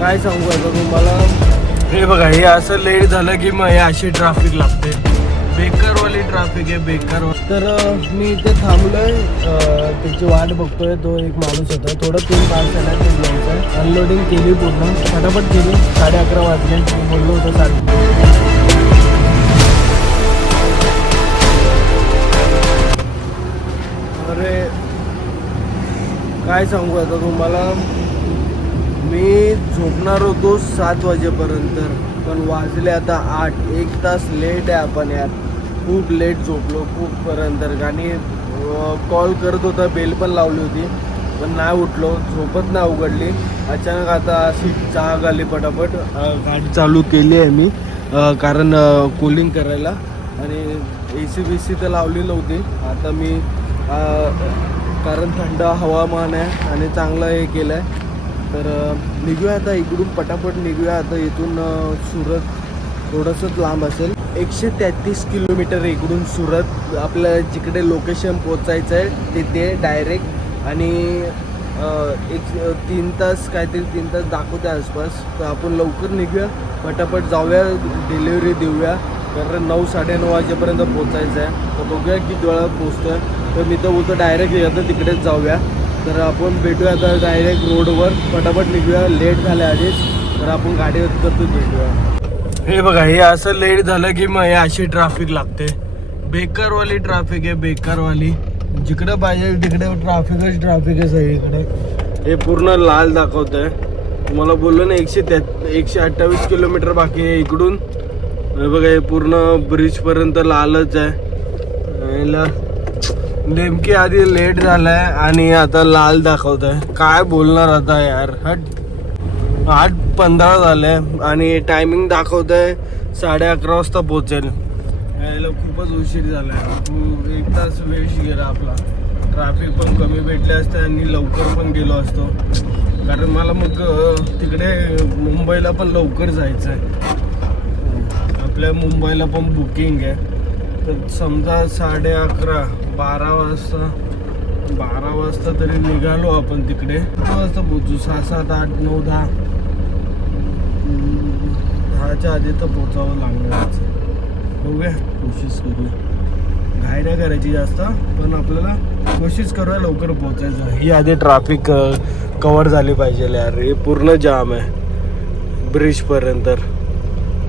काय सांगू आता तुम्हाला हे बघा हे असं लेट झालं की मग हे अशी ट्रॅफिक लागते. बेकारवाली ट्रॅफिक आहे बेकार तर मी इथे थांबलोय. त्याची वाट बघतोय. तो एक माणूस होता. थोडं तीन पार्सल झाला ते घ्यायचं अनलोडिंग केली पूर्ण. फटाफट केली. साडे अकरा वाजले. मी बोललो होतो साडे अरे काय सांगू आता तुम्हाला मी झोपणार होतो सात वाजेपर्यंत पण वाजले आता आठ. एक तास लेट आहे आपण यार खूप लेट झोपलो खूप पर्यंत. आणि कॉल करत होता बेल पण लावली होती पण नाही उठलो. झोपत नाही उघडली. अचानक आता अशी जाग आली पटापट. गाडी चालू केली आहे मी कारण कूलिंग करायला. आणि ए सी बी सी तर लावली नव्हती आता मी कारण थंड हवामान आहे आणि चांगलं हे केलं आहे तर निघूया आता इकडून पटापट निघूया आता इथून सुरत. थोडंसंच लांब असेल. एकशे तेहतीस किलोमीटर इकडून सुरत. आपल्या जिकडे लोकेशन पोचायचं आहे तिथे डायरेक्ट आणि एक तीन तास काहीतरी तीन तास दाखवते आसपास. तर आपण लवकर निघूया. पटापट जाऊया डिलिव्हरी देऊया. कारण नऊ साडेनऊ वाजेपर्यंत पोचायचं आहे. तर बघूया किती वेळा पोचतोय तर मी तर उतर डायरेक्ट येतं तिकडेच जाऊया. तर आपण भेटूया आता डायरेक्ट रोडवर पटापट निघूया. लेट झाल्या आधीच तर आपण गाडीवर करतो भेटूया. हे बघा हे असं लेट झालं की मग हे अशी ट्रॅफिक लागते. बेकारवाली ट्रॅफिक आहे बेकारवाली. जिकडे पाहिजे तिकडे ट्रॅफिकच ट्रॅफिक आहे सगळीकडे. हे पूर्ण लाल दाखवत आहे तुम्हाला बोललो ना एकशे त्या एकशे अठ्ठावीस किलोमीटर बाकी आहे इकडून. हे बघा हे पूर्ण ब्रिजपर्यंत लालच आहे. याला नेमकी आधी लेट झालाय आणि आता लाल दाखवत आहे काय बोलणार आता यार? हट. आठ पंधरा झालंय आणि टायमिंग दाखवत आहे साडे अकरा वाजता पोचेल यायला खूपच उशीर झालाय. आहे एक तास वेळ गेला आपला. ट्रॅफिक पण कमी भेटले असते आणि लवकर पण गेलो असतो. कारण मला मग तिकडे मुंबईला पण लवकर जायचं आहे आपल्या मुंबईला पण बुकिंग आहे. तर समजा साडे अकरा बारा वाजता बारा वाजता तरी निघालो आपण तिकडे. किती वाजता पोचू सहा सात आठ नऊ दहा. दहाच्या आधी तर पोचावं लागणारच. बघूया कोशिश करूया. घाई नाही करायची जास्त पण आपल्याला कोशिश करूया लवकर पोचायचं ही आधी ट्रॅफिक कवर झाली पाहिजे यार. हे पूर्ण जाम आहे. ब्रिजपर्यंत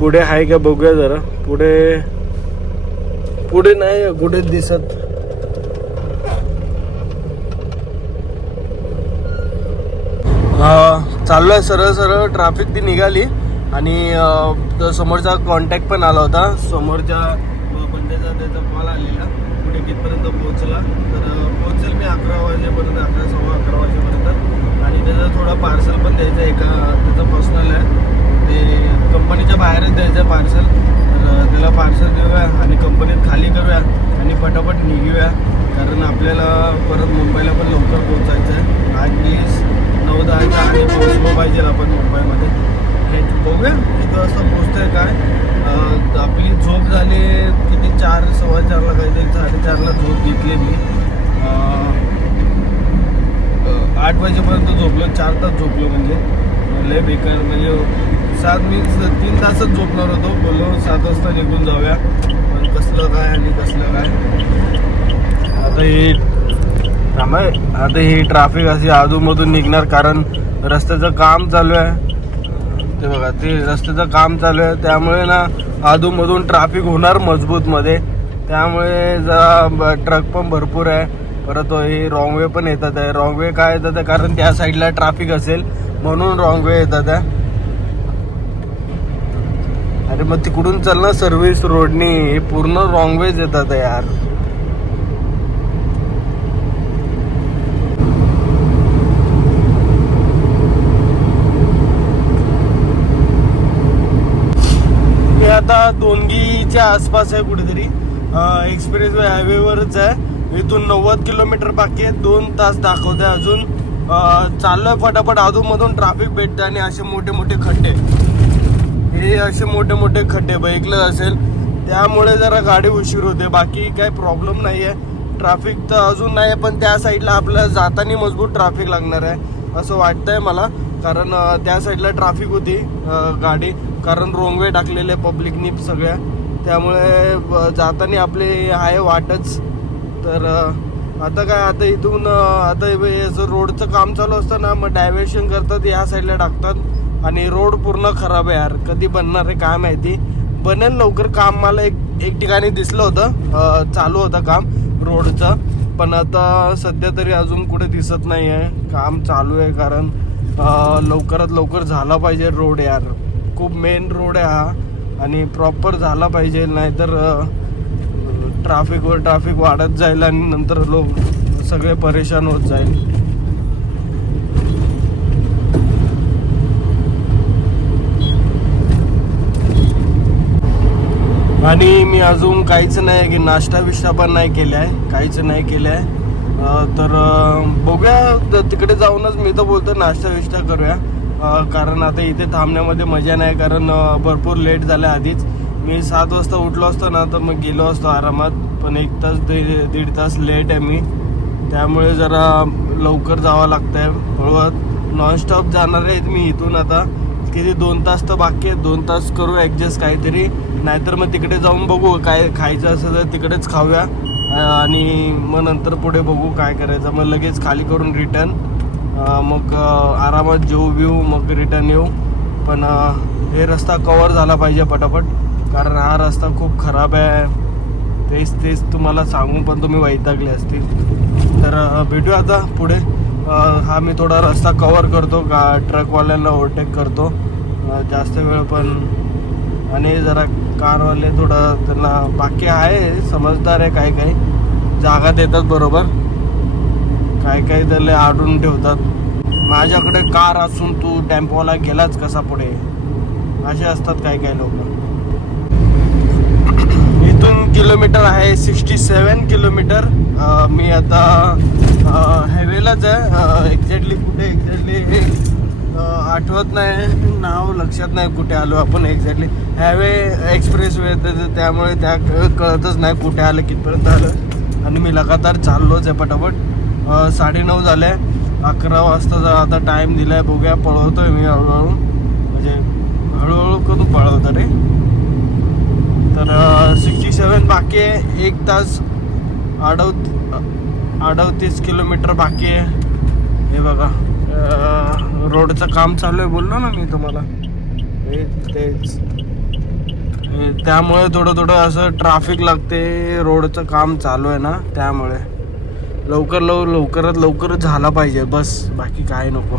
पुढे आहे का बघूया जरा. पुढे पुढे नाही कुठे दिसत. चाललोय सरळ सरळ. ट्रॅफिक ती निघाली. आणि समोरचा कॉन्टॅक्ट पण आला होता. समोरच्या बंदेचा त्याचा कॉल आलेला. कुठे कितपर्यंत पोहोचला. तर पोहोचेल मी अकरा वाजेपर्यंत अकरा सव्वा अकरा वाजेपर्यंत. आणि त्याचं थोडं पार्सल पण द्यायचं आहे. एका त्याचं पर्सनल आहे. ते कंपनीच्या बाहेरच द्यायचं आहे पार्सल तर त्याला पार्सल देऊया आणि कंपनीत खाली करूया आणि पटापट निघूया. कारण आपल्याला परत मुंबईला पण लवकर पोहोचायचं आहे. ॲटलिस्ट नऊ दहाच्या आधी पोहोचलो पाहिजे आपण मुंबईमध्ये हे बघूया. इथं वाजता पोहोचतोय काय? आपली झोप झाली किती? चार सव्वा चारला काहीतरी साडेचारला झोप घेतली मी आठ वाजेपर्यंत झोपलो चार तास झोपलो म्हणजे. लय बेकार. म्हणजे सात मी स- तीन तासच झोपणार होतो. बोललो सात वाजता निघून जाऊया. पण कसलं काय आणि कसलं काय? आता हे थांबा आता ही ट्रॅफिक अशी आजूमधून निघणार कारण रस्त्याचं काम चालू आहे. ते बघा ते रस्त्याचं काम चालू आहे. त्यामुळे ना आजूमधून ट्रॅफिक होणार मजबूतमध्ये. त्यामुळे जरा ट्रक पण भरपूर आहे. परत हे रॉंग वे पण येतात आहे. रॉंग वे काय येतात आहे? कारण त्या साईडला ट्रॅफिक असेल. म्हणून रॉंग वे येतात आहे. अरे मग तिकडून चल ना सर्व्हिस रोडनी हे पूर्ण रॉंग वेज येतात आहे यार हे आता दोनगीच्या आसपास आहे कुठेतरी. एक्सप्रेस वे हायवेवरच आहे. इथून नव्वद किलोमीटर बाकी आहे. दोन तास दाखवते अजून. चाललोय फटाफट. अधूनमधून ट्राफिक भेटते आणि असे मोठे मोठे खड्डे. हे असे मोठे मोठे खड्डे बाईकला असेल. त्यामुळे जरा गाडी उशीर होते. बाकी काही प्रॉब्लेम नाही आहे ट्राफिक तर अजून नाही आहे पण त्या साईडला आपल्याला जाताना मजबूत ट्रॅफिक लागणार आहे. असं वाटतंय मला. कारण त्या साईडला ट्राफिक होती गाडी. कारण रोंगवे टाकलेले पब्लिकनी सगळ्या. त्यामुळे जाताना आपली आहे वाटच. तर आता काय आता इथून आता याचं रोडचं काम चालू असतं ना मग डायव्हर्शन करतात या साईडला टाकतात. आणि रोड पूर्ण खराब आहे यार. कधी बनणार आहे काय माहिती. बनेल लवकर काम. मला एक एक ठिकाणी दिसलं होतं. चालू होतं काम रोडचं पण आता सध्या तरी अजून कुठे दिसत नाही आहे काम चालू आहे कारण लवकरात लवकर झाला पाहिजे रोड यार. खूप मेन रोड आहे हा. आणि प्रॉपर झाला पाहिजे नाहीतर ट्राफिकवर ट्राफिक वाढत जाईल आणि नंतर लोक सगळे परेशान होत जाईल. आणि मी अजून काहीच नाही की नाश्ता बिश्ता पण नाही केला आहे काहीच नाही केलं आहे तर बघूया. तिकडे जाऊनच मी तर बोलतो नाश्ता विश्ता करूया. कारण आता इथे थांबण्यामध्ये मजा नाही कारण भरपूर लेट झालं आधीच. मी सात वाजता उठलो असतो ना तर मग गेलो असतो आरामात. पण एक तास दीड दीड तास लेट आहे मी. त्यामुळे जरा लवकर जावं लागतंय. हळूहळू नॉनस्टॉप जाणार आहेत मी इथून आता. किती दोन तास तर बाकी आहेत. दोन तास करू ॲडजस्ट काहीतरी. नाहीतर मग तिकडे जाऊन बघू काय खायचं असेल तर तिकडेच खाऊया. आणि मग नंतर पुढे बघू काय करायचं. मग लगेच खाली करून रिटर्न मग आरामात जेऊ बिऊ मग रिटर्न येऊ. पण हे रस्ता कवर झाला पाहिजे पटापट. कारण हा रस्ता खूप खराब आहे. तेच तेच तुम्हाला सांगून पण तुम्ही वैतागले असतील. तर भेटूया आता पुढे. हा मी थोडा रस्ता कवर करतो. गा ट्रकवाल्यांना ओव्हरटेक करतो. जास्त वेळ पण. आणि जरा कारवाले थोडं त्यांना बाकी आहे समजदार आहे काही काही. जागा देतात बरोबर. काही काही त्याला आडून ठेवतात. माझ्याकडे कार असून तू टेम्पोला गेलाच कसा पुढे? असे असतात काही काही लोक. इथून किलोमीटर आहे सिक्स्टी सेवन किलोमीटर. मी आता हायवेलाच आहे. एक्झॅक्टली कुठे एक्झॅक्टली आठवत नाही नाव लक्षात नाही कुठे आलो आपण एक्झॅक्टली हायवे एक्सप्रेस वे त्यामुळे त्या कळतच नाही कुठे आलं कितपर्यंत आलं. आणि मी लगातार चाललोच आहे पटापट. साडे साडेनऊ झाले अकरा वाजता जर आता टाईम दिलाय बघूया पळवतोय मी हळूहळू. म्हणजे हळूहळू करून पळवतो रे. तर सिक्स्टी सेवन बाकी आहे एक तास अडव अडवतीस किलोमीटर बाकी आहे. हे बघा. रोडचं काम चालू आहे बोललो ना मी तुम्हाला. तेच. तेच त्यामुळे थोडं थोडं असं ट्रॅफिक लागते रोडचं काम चालू आहे ना त्यामुळे. लवकर लव लवकरात लवकर झाला पाहिजे बस बाकी काय नको.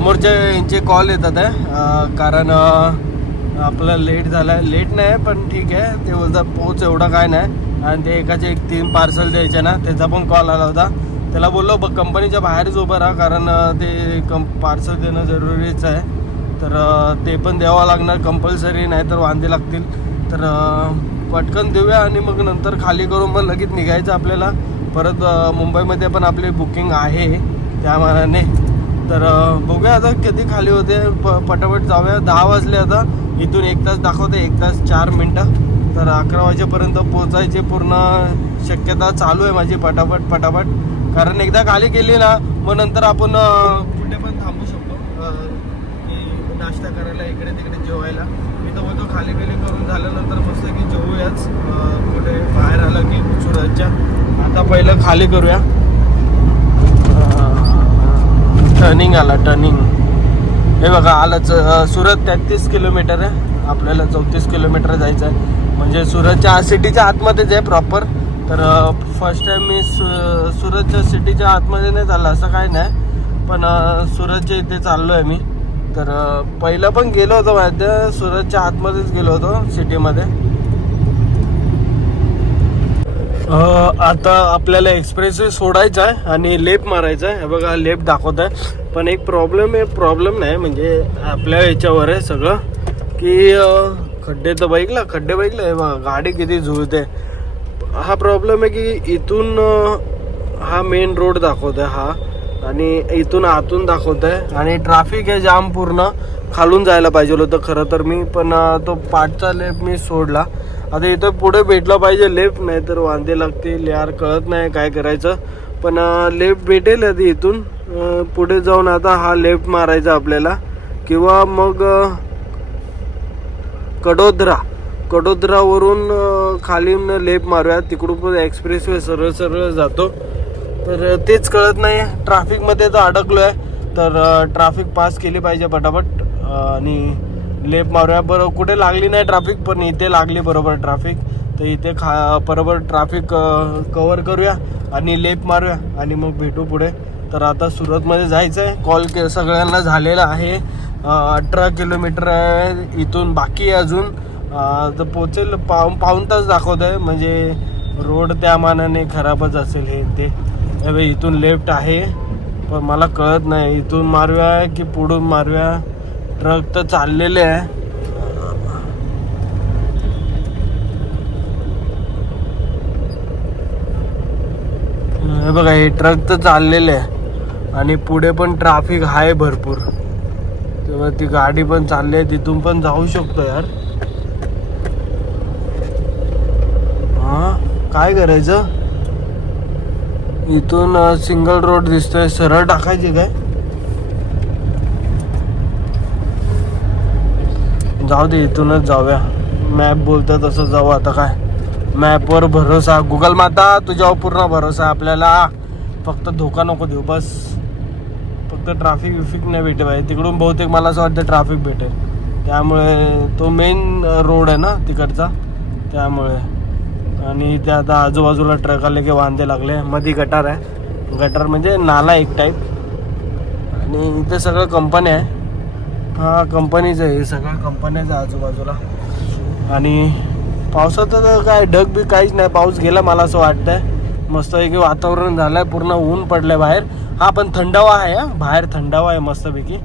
समोरच्या यांचे कॉल येतात आहे कारण आपलं लेट झालं आहे लेट नाही पण ठीक आहे. ते बोलतात पोच एवढा काय नाही. आणि ते एकाचे एक तीन पार्सल द्यायचे ना त्याचा पण कॉल आला होता. त्याला बोललो बघ कंपनीच्या बाहेरच उभं राहा कारण ते कं पार्सल देणं जरुरीच आहे. तर ते पण द्यावं लागणार कंपल्सरी नाही तर वांदे लागतील. तर पटकन देऊया आणि मग नंतर खाली करून मग लगेच निघायचं आपल्याला. परत मुंबईमध्ये पण आपली बुकिंग आहे त्या मानाने. तर बघूया आता कधी खाली होते. प पटापट जाऊया. दहा वाजले आता. इथून एक तास दाखवते. एक तास चार मिनटं. तर अकरा वाजेपर्यंत पोचायची पूर्ण शक्यता चालू आहे माझी पटापट पटापट. कारण एकदा खाली गेली ना मग नंतर आपण कुठे पण थांबू शकतो. की नाश्ता करायला इकडे तिकडे जेवायला. मी तर बोलतो खाली गेली करून झाल्यानंतर मस्त की जेवूयाच. कुठे बाहेर आलं की सुरतच्या आता पहिलं खाली करूया. टर्निंग आला टर्निंग हे बघा आलंच सुरत तेहतीस किलोमीटर आहे. आपल्याला चौतीस किलोमीटर जायचं आहे. म्हणजे सुरतच्या सिटीच्या आतमध्येच आहे प्रॉपर तर फर्स्ट टाइम मी सु सुरतच्या सिटीच्या आतमध्ये नाही चाललं असं काही नाही. पण सुरतच्या इथे चाललो आहे मी. तर पहिलं पण गेलो होतो माहिती सुरतच्या आतमध्येच गेलो होतो सिटीमध्ये. आता आपल्याला एक्सप्रेस सोडायचा आहे आणि लेप मारायचा आहे. बघा लेप दाखवत आहे. पण एक प्रॉब्लेम आहे प्रॉब्लेम नाही. म्हणजे आपल्या याच्यावर आहे सगळं. की खड्डे तर बाईकला खड्डे बाईकला आहे बघा गाडी किती झुळते हा प्रॉब्लेम आहे की इथून हा मेन रोड दाखवत आहे हा. आणि इथून आतून दाखवत आहे. आणि ट्राफिक आहे जाम पूर्ण खालून जायला पाहिजे होतं. खरं तर मी पण तो पाठचा लेप मी सोडला. आता इथं पुढे भेटला पाहिजे लेफ्ट नाही तर वांदे लागतील यार कळत नाही काय करायचं. पण लेफ्ट भेटेल आधी इथून. पुढे जाऊन आता हा लेफ्ट मारायचा आपल्याला. किंवा मग कडोदरा. कडोदरावरून खाली खालीन लेप मारूया. तिकडून पण एक्सप्रेस वे सरळ सरळ जातो. तर तेच कळत नाही ट्रॅफिकमध्ये तर अडकलो आहे तर ट्रॅफिक पास केली पाहिजे पटापट. आणि लेप मारूया. बरं कुठे लागली नाही ट्रॅफिक पण इथे लागली बरोबर ट्रॅफिक तर इथे खा बरोबर ट्रॅफिक कवर करूया आणि लेप मारूया आणि मग भेटू पुढे. तर आता सुरतमध्ये जायचं आहे कॉल के सगळ्यांना झालेला आहे. अठरा किलोमीटर आहे. इथून बाकी आहे अजून. तर पोचेल पाव पाऊन तास दाखवत आहे म्हणजे रोड त्या मानाने खराबच असेल हे ते. इथून लेफ्ट आहे. पण मला कळत नाही. इथून मारूया की पुढून मारूया? ट्रक तर चाललेले आहे. हे बघा हे ट्रक तर चाललेले आहे. आणि पुढे पण ट्रॅफिक आहे भरपूर. तेव्हा ती गाडी पण चालली आहे. तिथून पण जाऊ शकतो यार. हा काय करायचं? इथून सिंगल रोड दिसतोय. सरळ टाकायची काय? जाऊ दे इथूनच जाऊया. मॅप बोलतं तसं जाऊ आता काय? मॅपवर भरोसा. गुगल माता तुझ्यावर पूर्ण भरोसा आपल्याला. फक्त धोका नको देऊ बस. फक्त ट्रॅफिक विफिक नाही भेटे पाहिजे तिकडून बहुतेक मला असं वाटतं ट्रॅफिक भेटेल. त्यामुळे तो मेन रोड आहे ना तिकडचा? त्यामुळे. आणि ते आता आजूबाजूला ट्रक आले की वांदे लागले. मध्ये गटार आहे. गटार म्हणजे नाला एक टाईप आणि इथे सगळं कंपनी आहे. हा कंपनीचं आहे हे सगळं कंपन्याचं आहे आजूबाजूला. आणि पावसाचं तर काय ढग बी काहीच नाही. पाऊस गेला मला असं वाटतंय. मस्तपैकी वातावरण झालंय पूर्ण ऊन पडलंय बाहेर. हा पण थंडावा आहे हा. बाहेर थंडावा आहे मस्तपैकी.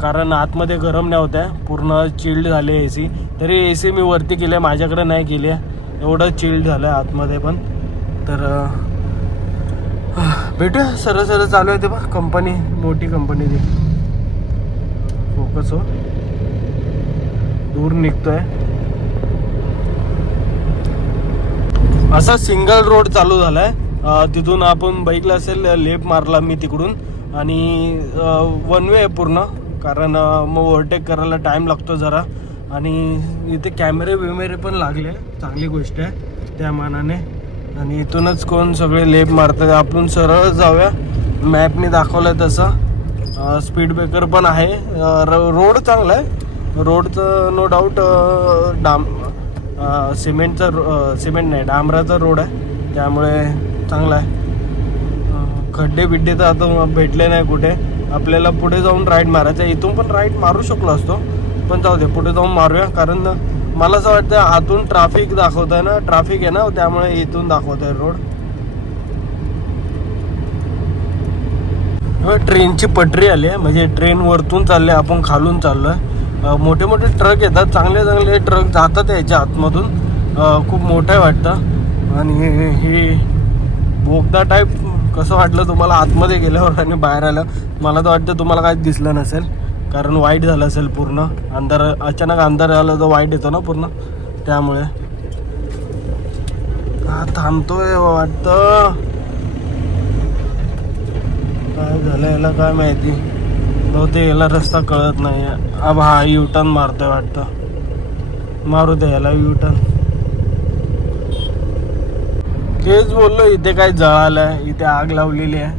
कारण आतमध्ये गरम नाही होत आहे पूर्ण चिल्ड झाले ए सी तरी ए सी मी वरती केली आहे माझ्याकडे नाही केली. आहे एवढं चिल्ड झालं आहे आतमध्ये पण. तर भेटूया सरळ सरळ चालू आहे ते बघ कंपनी मोठी कंपनी ती. कसं हो. दूर निघतोय. असा सिंगल रोड चालू झालाय. तिथून आपण बाईकला असेल लेप मारला मी तिकडून. आणि वन वे आहे पूर्ण. कारण मग ओव्हरटेक करायला टाइम लागतो जरा. आणि इथे कॅमेरे विमेरे पण लागले. चांगली गोष्ट आहे त्या मानाने. आणि इथूनच कोण सगळे लेप मारतात. आपण सरळ जाऊया. मॅपने दाखवलं तसं. स्पीड ब्रेकर पण आहे. रोड चांगला आहे. रोडचं नो डाऊट डाम सिमेंटचा रो- सिमेंट नाही डांबराचा रोड आहे. त्यामुळे चांगला आहे. खड्डे बिड्डे तर आता भेटले नाही कुठे. आपल्याला पुढे जाऊन राईड मारायचं आहे. इथून पण राईड मारू शकलो असतो. पण जाऊ दे पुढे जाऊन मारूया. कारण मला असं वाटतं आतून ट्राफिक दाखवत आहे ना. ट्राफिक आहे ना त्यामुळे इथून दाखवत आहे रोड ट्रेनची पटरी आली आहे. म्हणजे ट्रेन वरतून चालले आपण खालून चाललोय. मोठे मोठे ट्रक येतात. चांगले चांगले ट्रक जातात याच्या आतमधून. खूप मोठं आहे वाटतं. आणि हे बोगदा टाईप कसं वाटलं तुम्हाला? आतमध्ये गेल्यावर आणि बाहेर आलं मला तर वाटतं तुम्हाला काहीच दिसलं नसेल. कारण वाईट झालं असेल पूर्ण. अंधार अचानक अंधार आलं तर वाईट येतो ना पूर्ण. त्यामुळे. हा थांबतोय वाटतं. काय झालं याला काय माहिती? बहुतेक याला रस्ता कळत नाही अब हा यू टर्न मारतोय वाटतं. मारू दे याला यू टर्न तेच बोललो इथे काय जळालं इथे आग लावलेली आहे.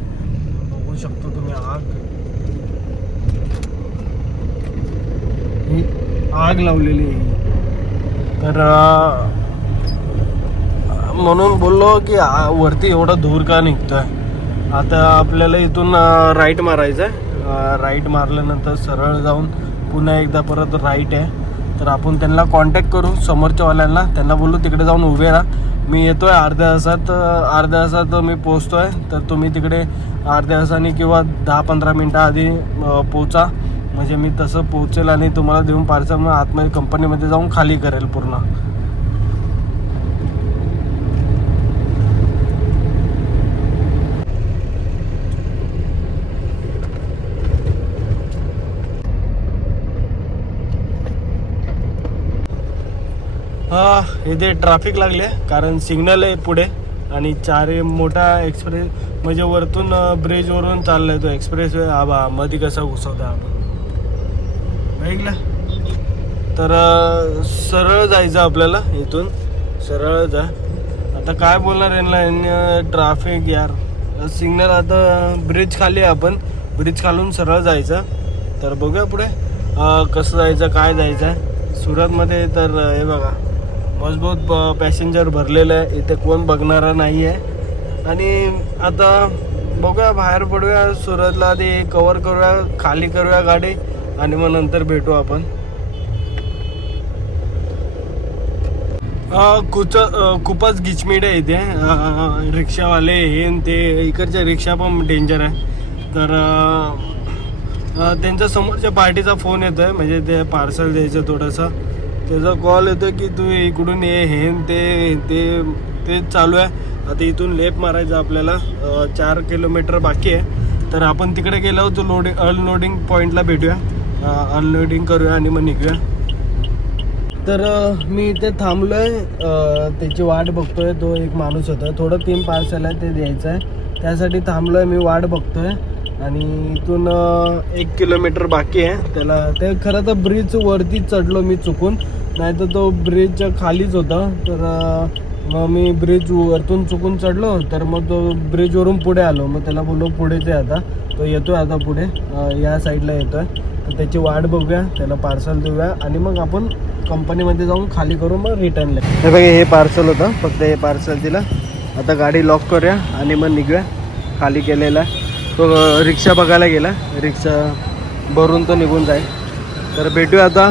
बघू शकतो तुम्ही आग. ही आग लावलेली आहे. तर म्हणून बोललो की वरती एवढा धूर का निघतोय? आता आपल्याला इथून राईट मारायचं आहे राईट मारल्यानंतर सरळ जाऊन पुन्हा एकदा परत राईट आहे. तर आपण त्यांना कॉन्टॅक्ट करू समोरच्यावाल्यांना. त्यांना बोलू तिकडे जाऊन उभे राहा. मी येतो आहे अर्ध्या तासात अर्ध्या तासात मी पोचतो आहे तर तुम्ही तिकडे अर्ध्या तासाने किंवा दहा पंधरा मिनटं आधी पोचा म्हणजे मी तसं पोचेल आणि तुम्हाला देऊन पार्सल आतमध्ये कंपनीमध्ये जाऊन खाली करेल पूर्ण. इथे ट्रॅफिक लागले कारण सिग्नल आहे पुढे. आणि चार मोठा एक्सप्रेस म्हणजे वरतून ब्रिजवरून चाललाय तो एक्सप्रेस वे आबा बा मध्ये कसा घुसवता आपण. ऐकलं तर सरळ जायचं आपल्याला इथून. सरळ जा. आता काय बोलणार यांना? ट्रॅफिक यार. सिग्नल आता ब्रिज खाली आहे आपण. ब्रिज खालून सरळ जायचं. तर बघूया पुढे कसं जायचं काय जायचं आहे सुरतमध्ये तर हे बघा. मजबूत पॅसेंजर भरलेलं आहे. इथे कोण बघणारा नाही आहे आणि आता बघूया बाहेर पडूया सुरतला आधी कवर करूया खाली करूया गाडी आणि मग नंतर भेटू आपण. कुच खूपच गिचमीड आहे इथे. रिक्षावाले हे ते इकडच्या रिक्षा पण डेंजर आहे. तर त्यांच्या समोरच्या पार्टीचा फोन येतो आहे म्हणजे ते पार्सल द्यायचं थोडंसं. त्याचा कॉल येतो की तू इकडून ये हे ते ते तेच चालू आहे. आता इथून लेप मारायचा आपल्याला. चार किलोमीटर बाकी आहे. तर आपण तिकडे गेलो तो लोडिंग अनलोडिंग पॉईंटला भेटूया. अनलोडिंग करूया आणि मग निघूया. तर मी इथे थांबलो आहे त्याची वाट बघतोय. तो एक माणूस होता. थोडं तीन पार्सल आहे ते द्यायचं आहे. त्यासाठी थांबलो आहे मी वाट बघतोय. आणि इथून एक किलोमीटर बाकी आहे. त्याला ते खरं तर ब्रिज वरती चढलो मी चुकून. नाही तर तो ब्रिजच्या खालीच होता. तर मग मी ब्रिज वरतून चुकून चढलो. तर मग तो ब्रिजवरून पुढे आलो. मग त्याला बोललो पुढेच आहे आता. तो येतोय आता पुढे. या साईडला येतोय. तर त्याची वाट बघूया. त्याला पार्सल देऊया. आणि मग आपण कंपनीमध्ये जाऊन खाली करू मग रिटर्न हे बघा हे पार्सल होतं. फक्त हे पार्सल दिलं. आता गाडी लॉक करूया. आणि मग निघूया. खाली केलेला. तो रिक्षा बघायला गेला. रिक्षा भरून तो निघून जाईल. तर भेटूया आता.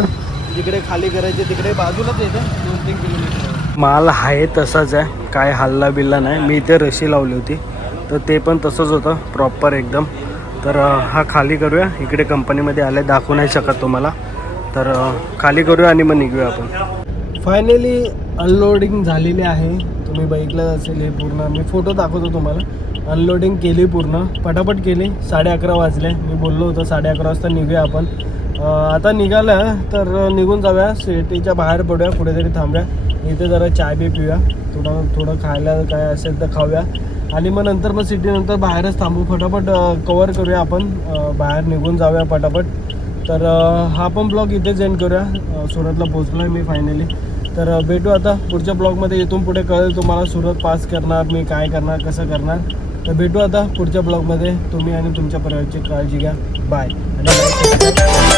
जिकडे खाली करायचे तिकडे बाजूलाच येते दोन तीन किलोमीटर. माल आहे तसाच आहे. काय हल्ला बिल्ला नाही. मी इथे रशी लावली होती. तर ते पण तसंच होतं. प्रॉपर एकदम. तर हा खाली करूया. इकडे कंपनीमध्ये आले दाखवू नाही शकत तुम्हाला. तर खाली करूया आणि मग निघूया आपण. फायनली अनलोडिंग झालेली आहे. तुम्ही बघितलं असेल हे पूर्ण. मी फोटो दाखवतो तुम्हाला. अनलोडिंग केली पूर्ण. पटापट केली. साडे अकरा वाजले. मी बोललो होतो साडे अकरा वाजता निघूया आपण. आता निघाला तर निघून जाऊया. सिटीच्या बाहेर पडूया. कुठेतरी थांबूया. इथे जरा चाय बी पिऊया. थोडं थोडं खायला काय असेल तर खाऊया. आणि मग नंतर मग सिटीनंतर बाहेरच थांबू. फटाफट कवर करूया आपण. बाहेर निघून जाऊया पटापट. तर हा पण ब्लॉग इथेच एंड करूया. सुरतला पोचलो आहे मी फायनली तर भेटू आता पुढच्या ब्लॉगमध्ये. इथून पुढे कळेल तुम्हाला सुरत पास करणार मी काय करणार कसं करणार. तर भेटू आता पुढच्या ब्लॉगमध्ये. तुम्ही आणि तुमच्या परिवाराची काळजी घ्या. बाय आणि.